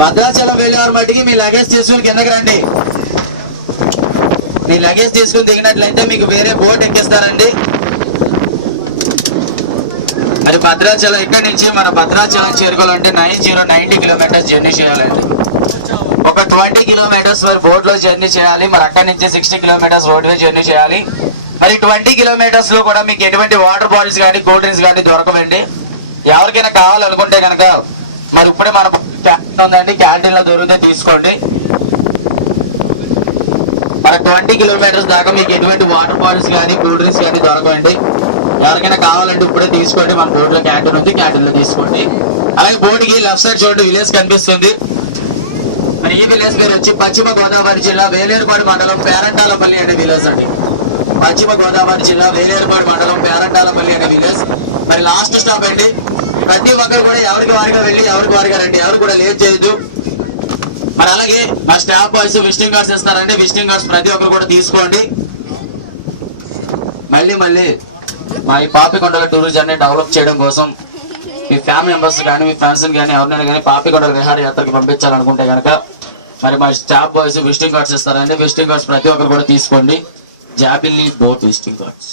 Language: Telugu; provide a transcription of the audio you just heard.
భద్రాచలం వెళ్ళేవారు మట్టికి మీ లగేజ్ తీసుకుని కిందకి రండి. మీ లగేజ్ తీసుకుని దిగినట్లయితే మీకు వేరే బోట్ ఎక్కిస్తారండి. మరి భద్రాచలం ఇక్కడి నుంచి మన భద్రాచలం చేరుకోవాలంటే 90 కిలోమీటర్స్ జర్నీ చేయాలండి. ఒక 20 కిలోమీటర్స్ మరి బోట్ లో జర్నీ చేయాలి. మరి అక్కడి నుంచి 60 కిలోమీటర్స్ రోడ్ వే జర్నీ చేయాలి. మరి 20 కిలోమీటర్స్ లో కూడా మీకు ఎటువంటి వాటర్ బాటిల్స్ కానీ కూల్ డ్రింక్స్ కానీ దొరకవండి. ఎవరికైనా కావాలనుకుంటే కనుక మరి ఇప్పుడే మన క్యాంటీన్ ఉందండి, క్యాంటీన్ లో దొరికితే తీసుకోండి. మరి 20 కిలోమీటర్స్ దాకా మీకు ఎటువంటి వాటర్ బాటిల్స్ కానీ కూల్ డ్రింక్స్ కానీ దొరకవండి. ఎవరికైనా కావాలంటే ఇప్పుడే తీసుకోండి. మన బోట్ లో క్యాంటీన్ ఉంది, క్యాంటీన్ లో తీసుకోండి. అలాగే బోట్ కి లెఫ్ట్ సైడ్ చూడండి విలేజ్ కనిపిస్తుంది. మరి ఈ విలేజ్ పేరు వచ్చి పశ్చిమ గోదావరి జిల్లా వేలేరుపాడు మండలం పేరంటాలపల్లి అనే విలేజ్ అండి. పశ్చిమ గోదావరి జిల్లా వేలేరుపాడు మండలం పేరంటాలపల్లి అనే విలేజ్. మరి లాస్ట్ స్టాప్ అండి. ప్రతి ఒక్కరు కూడా ఎవరికి వారిగా వెళ్ళి ఎవరికి వారిగా రండి, ఎవరు కూడా లేట్ చేయొద్దు. మరి అలాగే మా స్టాఫ్ బాయ్స్ విజిటింగ్ కార్డ్స్ ఇస్తారంటే విజిటింగ్ కార్డ్స్ ప్రతి ఒక్కరు కూడా తీసుకోండి. మళ్ళీ మా ఈ పాపికొండల టూరిజం డెవలప్ చేయడం కోసం మీ ఫ్యామిలీ మెంబర్స్ కానీ మీ ఫ్రెండ్స్ కానీ ఎవరినైనా కానీ పాపికొండల విహారయాత్రకు పంపించాలనుకుంటే కనుక మరి మా స్టాఫ్ బాయ్స్ విజిటింగ్ కార్డ్స్ ఇస్తారండి. విజిటింగ్ కార్డ్స్ ప్రతి ఒక్కరు కూడా తీసుకోండి. జాబిల్లీ బోట్ విజిటింగ్ కార్డ్స్.